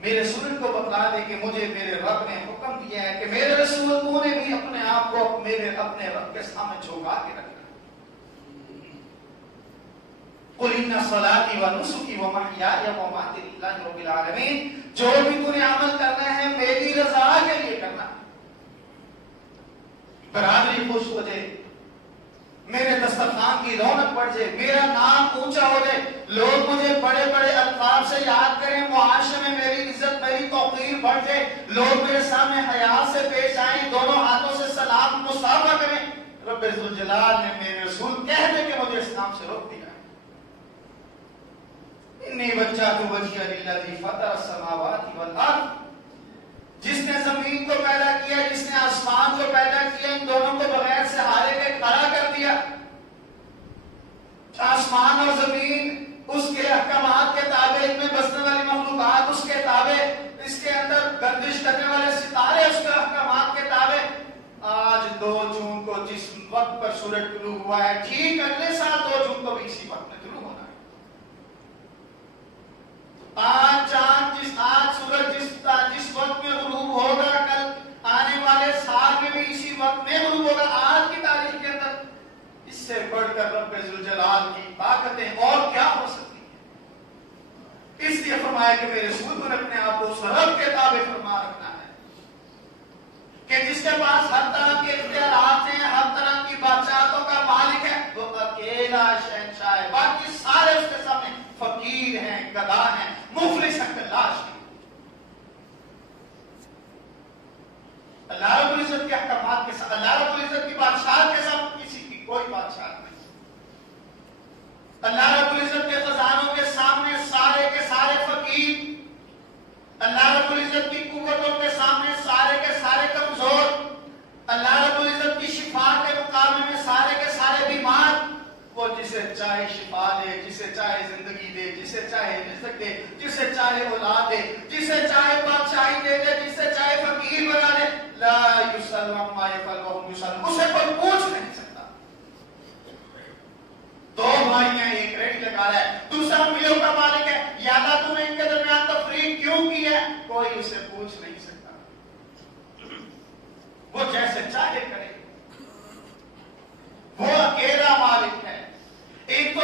میرے رسول کو بتلا دے کہ مجھے میرے رب نے حکم دیا ہے کہ میرے رسول تو نے بھی اپنے آپ کو اپنے رب کے سامنے جھکا کے رکھنا۔ قل ان صلاتی ونسکی ومحیای ومماتی للہ رب العالمین، جو بھی تو نے عمل کرنا ہے میری رضا کے لیے کرنا۔ برادری خوش ہو جائے، میرے دسترخوان کی رونق بڑھ جائے، میرا نام اونچا ہو جائے، لوگ مجھے بڑے بڑے القاب سے یاد کریں، معاشرے میں میری عزت، میری توقیر بڑھ جائے، لوگ میرے سامنے حیا سے پیش آئیں، دونوں ہاتھوں سے سلام مصافحہ کریں۔ رب ذوالجلال نے میرے رسول کہہ دے کہ مجھے اسلام سے روک دیا ہے۔ انی وجہت وجہی للذی فطر السماوات والارض، جس نے زمین کو پیدا کیا، جس نے آسمان کو پیدا کیا، ان دونوں کو بغیر سہارے کے کھڑا کر دیا۔ آسمان اور زمین اس کے احکامات کے تابع، ان میں بسنے والی مخلوقات اس کے تابع، اس کے اندر گردش کرنے والے ستارے اس کے احکامات کے تابع۔ آج 2 جون کو جس وقت پر سورج طلوع ہوا ہے، ٹھیک اگلے سال 2 جون کو بھی اسی وقت میں طلوع ہونا ہے۔ آج چاند آج سورج جس وقت میں غروب ہوگا، کل آنے والے سال میں بھی اسی وقت میں غروب ہوگا۔ آج کی تاریخ کے اندر اس سے بڑھ کر رب ذوالجلال کی طاقتیں اور کیا ہو سکتی ہیں؟ اس لیے فرمایا کہ میرے رسول کو اپنے آپ کو اس رب کے تابع فرما رکھنا ہے کہ جس کے پاس ہر طرح کے اختیارات ہیں، ہر طرح کی بادشاہتوں کا مالک ہے، وہ اکیلا شہنشاہ ہے، باقی سارے اس کے سامنے فقیر ہیں، گدھا ہیں، مفلس ہیں، لاش ہیں۔ اللہ رب العزت کے احکامات کے ساتھ، اللہ رب العزت کی بادشاہت کے ساتھ کسی کی کوئی بادشاہت نہیں۔ اللہ رب العزت کے خزانوں کے سامنے سارے کے سارے فقیر، اللہ رب العزت کی قوتوں کے سامنے سارے کے سارے کمزور، اللہ رب العزت کی شفا کے مقابلے میں سارے کے سارے بیمار۔ وہ جسے چاہے شفا دے، جسے چاہے زندگی دے، جسے چاہے رزق دے، جسے چاہے اولاد دے، جسے چاہے بادشاہی دے دے، جسے چاہے فقیر بنا دے۔ لا یسأل عما یفعل وهم یسألون، اسے کوئی پوچھ نہیں سکتا۔ 2 بھائی ہیں، ایک ریڈی لگا رہا ہے، دوسرا ملوں کا مالک ہے، یا اللہ تم نے ان کے درمیان تفریق کیوں کی ہے؟ کوئی اسے پوچھ نہیں سکتا۔ وہ جیسے چاہے کرے، وہ اکیلا مالک ہے۔ ایک تو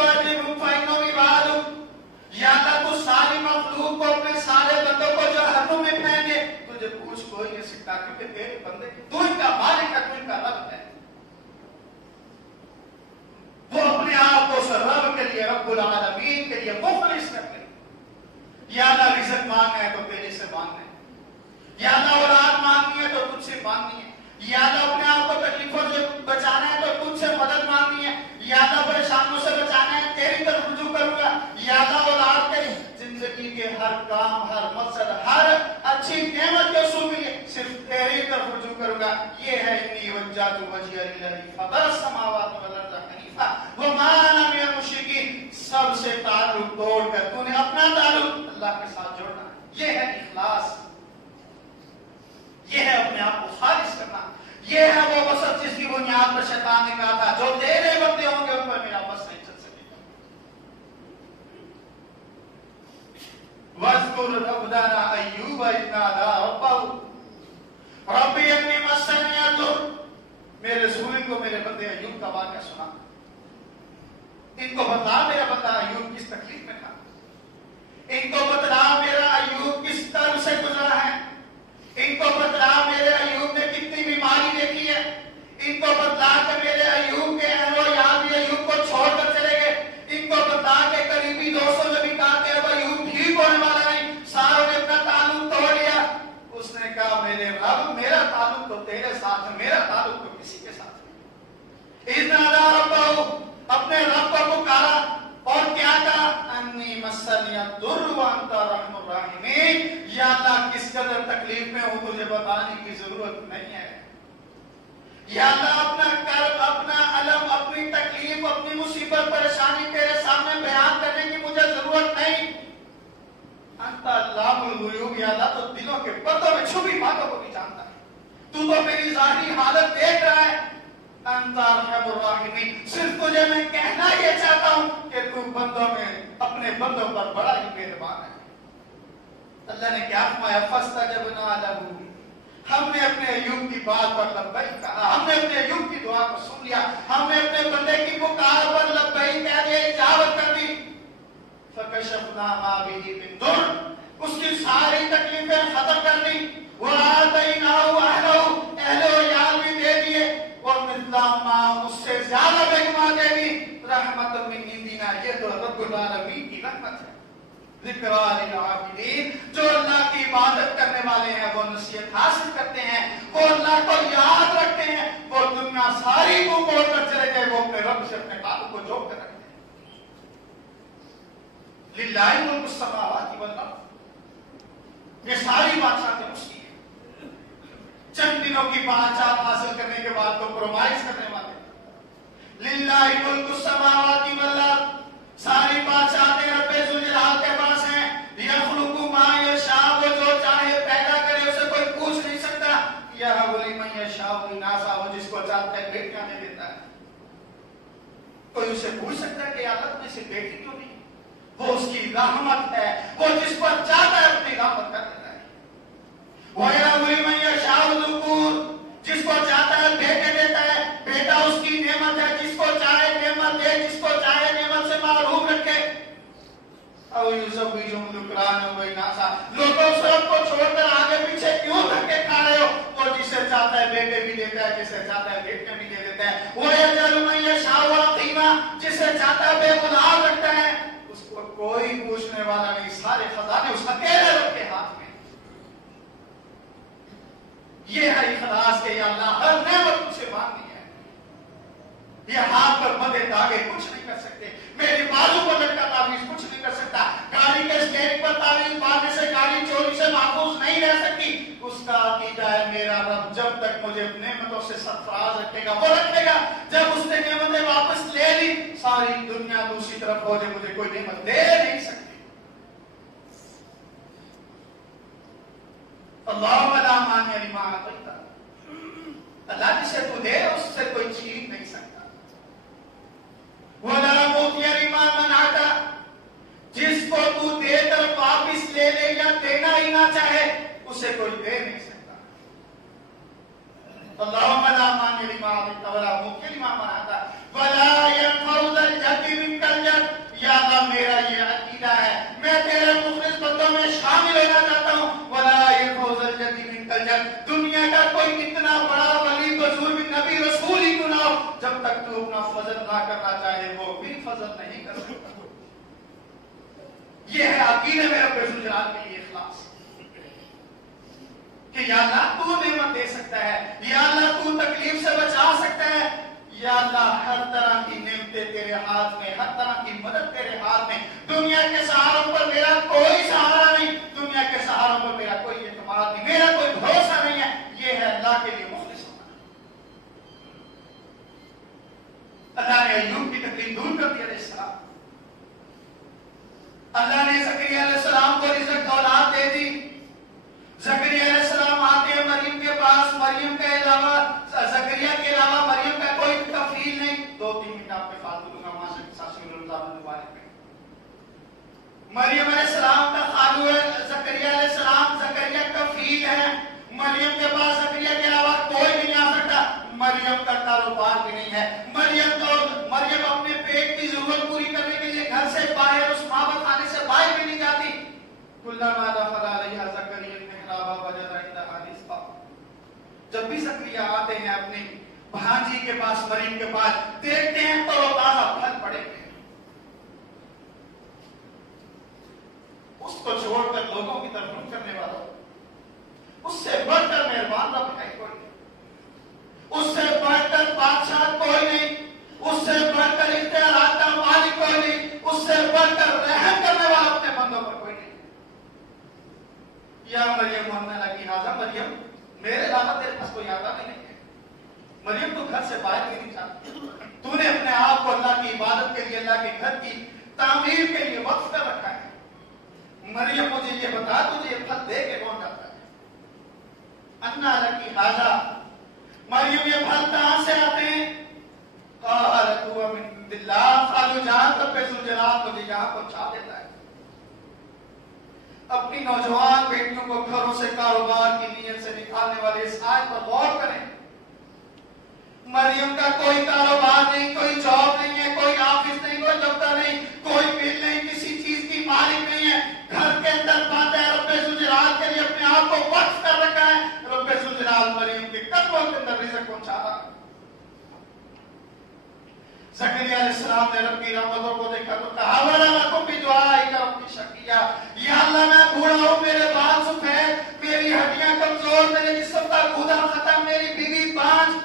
یا اللہ تو ساری مخلوق کو، اپنے سارے بندوں کو جہنم میں پھینکے، تجھے پوچھ کوئی نہیں سکتا کیونکہ تیرے بندے تو ان کا مالک ہے، تو ان کا رب ہے۔ یا اللہ رزق مانگنا ہے تو تیرے سے مانگنا ہے، یا اللہ اولاد مانگنی ہے تو تجھ سے مانگنی ہے، یا اللہ اپنے آپ کو تکلیفوں سے بچانا ہے تو تجھ سے مدد مانگنی ہے، یا اللہ پریشانیوں سے بچانا ہے تیری طرف رجوع کروں گا، یا اللہ اولاد کے زندگی کے ہر کام، ہر مقصد، ہر اچھی نعمت کے حصول کے لیے صرف تیری طرف رجوع کروں گا۔ یہ ہے انی وجہت وجہی للذی فطر السماوات والارض حنیفا وما انا من المشرکین۔ سب سے تعلق توڑ کر تو نے اپنا تعلق اللہ کے ساتھ جوڑنا، یہ ہے اخلاص، یہ ہے اپنے آپ کو خالص کرنا، یہ ہے وہ وسط جس کی بنیاد پر شیطان نے کہا تھا جو تیرے بندے ہوں گے ان پر میرا بس نہیں چل سکے گا۔ وَاذْكُرْ عَبْدَنَا أَيُّوبَ إِذْ نَادَىٰ رَبَّهُ رَبِّ إِنِّي مَسَّنِيَ الضُّرُّ۔ میرے رسول کو میرے بندے ایوب کا واقعہ سنا، ان کو بتلا میرا بندہ ایوب کس تکلیف میں تھا، ان کو بتلا میرا ایوب کس طرح سے گزرا ہے، ان کو بتلا میرے ایوب نے کتنی بیماری دیکھی ہے، ان کو بتلا کہ میرے ایوب کے اہل و عیال بھی ایوب کو چھوڑ کر چلے گئے، ان کو بتلا کہ قریبی دوستوں نے بھی کہا کہ اب ایوب ٹھیک ہونے والا نہیں، ساروں نے اپنا تعلق توڑ لیا۔ اس نے کہا میرے رب میرا تعلق تو تیرے ساتھ ہے، میرا تعلق تو کسی کے ساتھ نہیں۔ اذ نادیٰ ربہ، اپنے رب کو پکارا اور کیا کہا، انی مسنی الضر وانت ارحم الراحمین، یا اللہ کس قدر تکلیف میں ہوں تجھے بتانے کی ضرورت نہیں ہے، یا اللہ اپنا کرب، اپنا علم، اپنی تکلیف، اپنی مصیبت پریشانی تیرے سامنے بیان کرنے کی مجھے ضرورت نہیں، انت علام الغیوب، یا اللہ تو دلوں کے پردوں میں چھپی باتوں کو بھی جانتا ہے، تو تو میری ظاہری حالت دیکھ رہا ہے، انت ارحم الراحمین، صرف تجھے میں کہنا یہ چاہتا ہوں کہ تو بندوں میں اپنے بندوں پر بڑا ہی مہربان ہے۔ اللہ نے کیا فرمایا، فاستجبنا لہ، ہم نے اپنے ایوب کی بات پر لبیک کہا، ہم نے اپنے ایوب کی دعا کو سن لیا، ہم نے اپنے بندے کی پکار پر لبیک کہہ دیا، اجابت کر دی، فکشفنا ما بہ من ضر، اس کی ساری تکلیفیں ختم کر دی، وآتیناہ اہلہ، اہل و عیال بھی دے دیے، اور مثلہم، اس سے زیادہ بیگما دے دی، رحمت من عندنا، یہ تو رب العالمین کی رحمت ہے۔ ذکرى للعابدین، جو اللہ کی عبادت کرنے والے ہیں وہ نصیحت حاصل کرتے ہیں، وہ اللہ کو یاد رکھتے ہیں، وہ دنیا ساری کو موڑ کر چلے گئے، وہ اپنے رب سے اپنے تعلق کو جوڑ کر رکھتے ہیں۔ للہ ملک السماوات والارض، یہ ساری بادشاہتیں اس کی ہیں، چند دنوں کی بادشاہت حاصل کرنے کے بعد تو کمپرومائز کرنے والے۔ للہ ملک السماوات والارض، ساری بادشاہتیں رب ذوالجلال کے پاس ہیں، یخلق ما یشاء، وہ جو چاہے پیدا کرے، اسے کوئی پوچھ نہیں سکتا، یہب لمن یشاء اناثا، وہ جس کو چاہتا ہے بیٹیاں دے دیتا ہے، کوئی اسے پوچھ سکتا ہے کہ اللہ میں سے بیٹی کیوں نہیں؟ وہ اس کی رحمت ہے، وہ جس پر چاہتا ہے اپنی رحمت کر دیتا ہے۔ وَيَهَبُ لِمَن يَشَاءُ الذُّكُورَ، جس کو چاہتا ہے بیٹے دیتا ہے، بیٹا اس کی نعمت ہے، جس کو چاہے نعمت دے، جس کو چاہے نعمت سے محروم رکھے۔ او یزوجہم ذکرانا و اناثا، لوگوں سب کو چھوڑ کر آگے پیچھے کیوں دھکے کھا رہے ہو؟ وہ جسے چاہتا ہے بیٹے بھی دیتا ہے، جسے چاہتا ہے بیٹے بھی دے دیتا ہے۔ وَيَجْعَلُ مَن يَشَاءُ عَقِيمًا، جسے چاہتا ہے بے اولاد رکھتا ہے، اس کو کوئی پوچھنے والا نہیں، سارے خزانے اس اکیلے رب کے ہاتھ میں۔ یہ ہے اخلاص کہ یا اللہ ہر نعمت مجھ سے مانگنی ہے، یہ ہاتھ پر بندے داغے کچھ نہیں کر سکتے، میری بازو پر لٹکا تعویذ کچھ نہیں کر سکتا، گاڑی کے اسٹیئرنگ پر تعویذ باندھنے سے گاڑی چوری سے محفوظ نہیں رہ سکتی۔ اس کا عقیدہ ہے میرا رب جب تک مجھے نعمتوں سے سرفراز رکھے گا وہ رکھے گا، جب اس نے نعمتیں واپس لے لی ساری دنیا دوسری طرف ہو جائے مجھے کوئی نعمت دے نہیں سکتی۔ اللہم لا مانع لما اعطیت، اللہ جسے تو دے اس سے کوئی چھین نہیں سکتا۔ وَلَا مُعْطِیَ لِمَا مَنَعْتَ، جس کو تو دے کر واپس لے لے یا دینا ہی نہ چاہے اسے کوئی دے نہیں سکتا۔ اللہم لا مانع لما اعطیت ولا مُعْطِیَ لِمَا مَنَعْتَ وَلَا يَنفَعُ ذَا الْجَدِّ مِنْكَ الْجَدُّ۔ یا اللہ میرا یہ عقیدہ ہے، میں تیرے مخلص بندوں میں شامل ہونا چاہتا ہوں۔ وَلَا يَنفَعُ ذَا الْجَدِّ مِنْكَ الْجَدُّ، دنیا کا کوئی کتنا بڑا ولی بزرگ نبی رسول ہی کیوں نہ ہو، جب تک تو اپنا فضل نہ کرنا چاہے وہ بھی فضل نہیں کر سکتا۔ یہ ہے عقیدہ میں رب ذوالجلال کہ یا اللہ تو نعمت دے سکتا ہے، یا اللہ تو تکلیف سے بچا سکتا ہے، یا اللہ ہر طرح کی نعمتیں تیرے ہاتھ میں، ہر طرح کی مدد تیرے ہاتھ میں، دنیا کے سہاروں پر میرا کوئی سہارا نہیں، دنیا کے سہاروں پر میرا کوئی اعتماد نہیں، میرا کوئی بھروسہ نہیں ہے، یہ ہے اللہ کے لیے مخلص ہونا۔ اللہ نے ایوب کی تکلیف دور کر دی علیہ السلام، اللہ نے زکریا علیہ السلام کو رزق اولاد دے دی۔ زکریا علیہ السلام آتے ہیں مریم کے پاس، مریم کے علاوہ زکریا کے علاوہ مریم کا کوئی کفیل نہیں۔ 2-3 منٹ آپ کے فالتو دوں گا ماشاء اللہ۔ مریم علیہ السلام کا خالو ہے زکریا علیہ السلام، زکریا کفیل ہے، مریم کے پاس زکریا کے علاوہ کوئی بھی نہیں آ سکتا، مریم کا کاروبار بھی نہیں ہے، مریم اپنے پیٹ کی ضرورت پوری کرنے کے لیے گھر سے باہر، اس ماں باپ خانے سے باہر بھی نہیں جاتی۔ کلما دخل علیہا زکریا المحراب وجد عندہا رزقا، جب بھی زکریا آتے ہیں اپنی بھانجی کے پاس، مریم کے پاس، دیکھتے ہیں تو تازہ پھل پڑے ہوئے، اس کو چھوڑ کر لوگوں کی طرف رخ کرنے والا، اس سے بڑھ کر مہربان رب ہے کوئی نہیں، اس سے بڑھ کر بادشاہ کوئی نہیں، اس سے بڑھ کر اختیارات کا مالک کوئی نہیں، اس سے بڑھ کر رحم کرنے والا اپنے بندوں پر کوئی نہیں۔ یا مریم محمد کی حاضر، مریم میرے علاوہ تیرے پاس کوئی آتا نہیں ہے، مریم تو گھر سے باہر بھی نہیں جاتی، تو نے اپنے آپ کو اللہ کی عبادت کے لیے، اللہ کے گھر کی تعمیر کے لیے وقف کر رکھا ہے۔ مریم مجھے یہ بتا تجھے یہ پھل دے کے کون جاتا ہے؟ انا لکی حاضا، مریم یہ پھل کہاں سے آتے ہیں؟ قالت هو من عند اللہ، خالو جان رب ذوالجلال مجھے یہاں پہنچا دیتا ہے۔ اپنی نوجوان بیٹیوں کو گھروں سے کاروبار کی نیت سے نکالنے والے اس آیت پر غور کریں۔ مریم کا کوئی کاروبار نہیں، کوئی جاب نہیں ہے، کوئی آفس نہیں، کوئی دفتر نہیں، کوئی بل نہیں، کسی چیز کی مالک نہیں ہے، گھر کے اندر بند ہے، رب ذوالجلال کے لیے اپنے آپ کو وقف کر رکھا ہے، رب ذوالجلال مریم کے قدموں کے اندر رزق پہنچا رہا ہے۔ زکریا علیہ السلام نے رب کی رحمتوں کو دیکھا تو کہا وَلَمَكُمْ بِدُعَائِكَ رَبِّ شَقِيًّا، یا اللہ میں بوڑھا ہوں، میرے بال سفید، میری ہڈیاں کمزور، میرے جسم کا گودا ختم، میری بیوی بانجھ،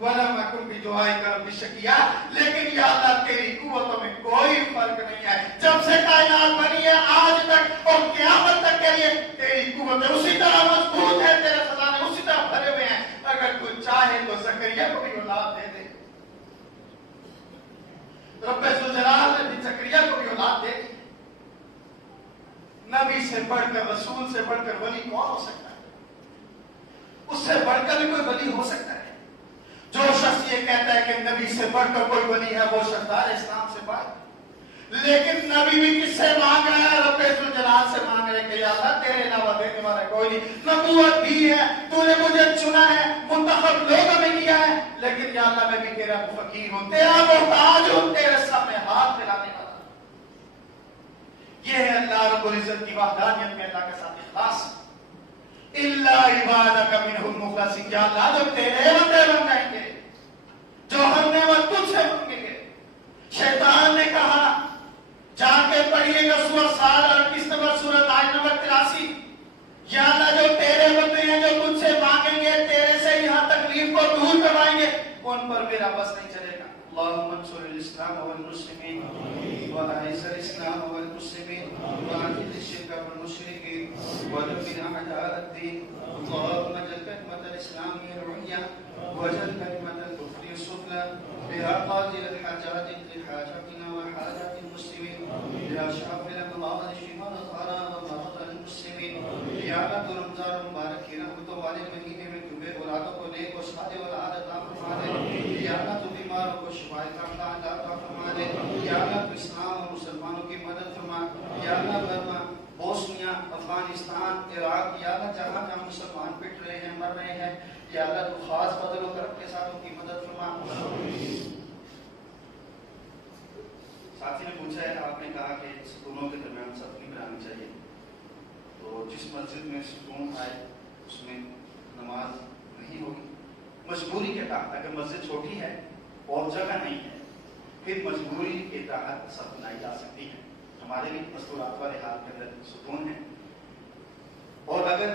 وَلَمَكُمْ بِدُعَائِكَ رَبِّ شَقِيًّا، لیکن یا اللہ تیری قوتوں میں کوئی فرق نہیں ہے، جب سے کائنات بنی ہے آج تک اور قیامت تک کے لیے تیری قوتیں اسی طرح مضبوط ہے، تیرے خزانے اسی طرح بھرے ہوئے ہیں، اگر کوئی چاہے تو زکریا کو بھی اولاد دے دے۔ رب ذوالجلال نے بھی زکریا کو بھی اولاد دے دی۔ نبی سے بڑھ کر، رسول سے بڑھ کر ولی کون ہو سکتا ہے؟ اس سے بڑھ کر بھی کوئی ولی ہو سکتا ہے؟ جو شخص یہ کہتا ہے کہ نبی سے بڑھ کر کوئی ولی ہے وہ شردار اسلام سے بات، لیکن نبی بھی کس سے مانگ رہا ہے؟ رب ذوالجلال سے مانگ رہے کہ یا اللہ تیرے علاوہ دینے والا کوئی نہیں، نبوت بھی ہے، تو نے مجھے چنا ہے، منتخب لوگوں میں کیا ہے، لیکن یا اللہ میں بھی تیرا فقیر ہوں، تیرا محتاج ہوں، تیرے سامنے ہاتھ ملانے والا۔ یہ ہے اللہ رب العزت کی وحدانیت میں اللہ کے ساتھ اخلاص۔ الا عبادک منهم المخلصین، یا اللہ جو تیرے بندے بن جائیں گے، جو ہم نعمت تجھ سے مانگیں گے۔ شیطان نے کہا، جا کے پڑھیے گا سورہ صاد 38 نمبر سورۃ آیت نمبر 83، یا اللہ جو تیرے بندے ہیں جو تجھ سے مانگیں گے، تیرے سے یہاں تکلیف کو دور کروائیں گے، ان پر میرا بس نہیں چلے گا۔ اللهم انصر الاسلام والمسلمين واعز الاسلام والمسلمين واذل الشرك والمشركين ودمر اعداء الدين، اللهم اجعل كلمة الاسلام هي العليا واجعل كلمة الكفر السفلى، يا قاضي الحاجات اقض حاجاتنا وحاجات المسلمين، يا شافي الامراض اشف مرضانا ومرضى المسلمين، یا اللہ تو رمضان مبارک کی رحمتوں والے مہینے میں تمہیں اولادوں کو نیک و صالح اولاد عطا فرما دے، یا اللہ تو بیماروں کو شفا کاملہ عطا فرما دے، یا اللہ تو اسلام اور مسلمانوں کی مدد فرما، یا اللہ برما، بوسنیا، افغانستان، عراق، یا اللہ جہاں جہاں مسلمان پٹ رہے ہیں، مر رہے ہیں، یا اللہ تو خاص فضل و کرم کے ساتھ ان کی مدد فرما۔ ساتھی نے پوچھا ہے، آپ نے کہا کہ سکونوں کے درمیان صفائی بنانی چاہیے، تو جس مسجد میں سکون آئے اس میں نماز نہیں ہوگی، مجبوری کے تحت، اگر مسجد چھوٹی ہے اور جگہ نہیں ہے پھر مجبوری کے تحت صف بنائی جا سکتی ہے، ہمارے لیے مستورات والے حال کے اندر سکون ہے، اور اگر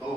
2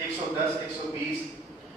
110-120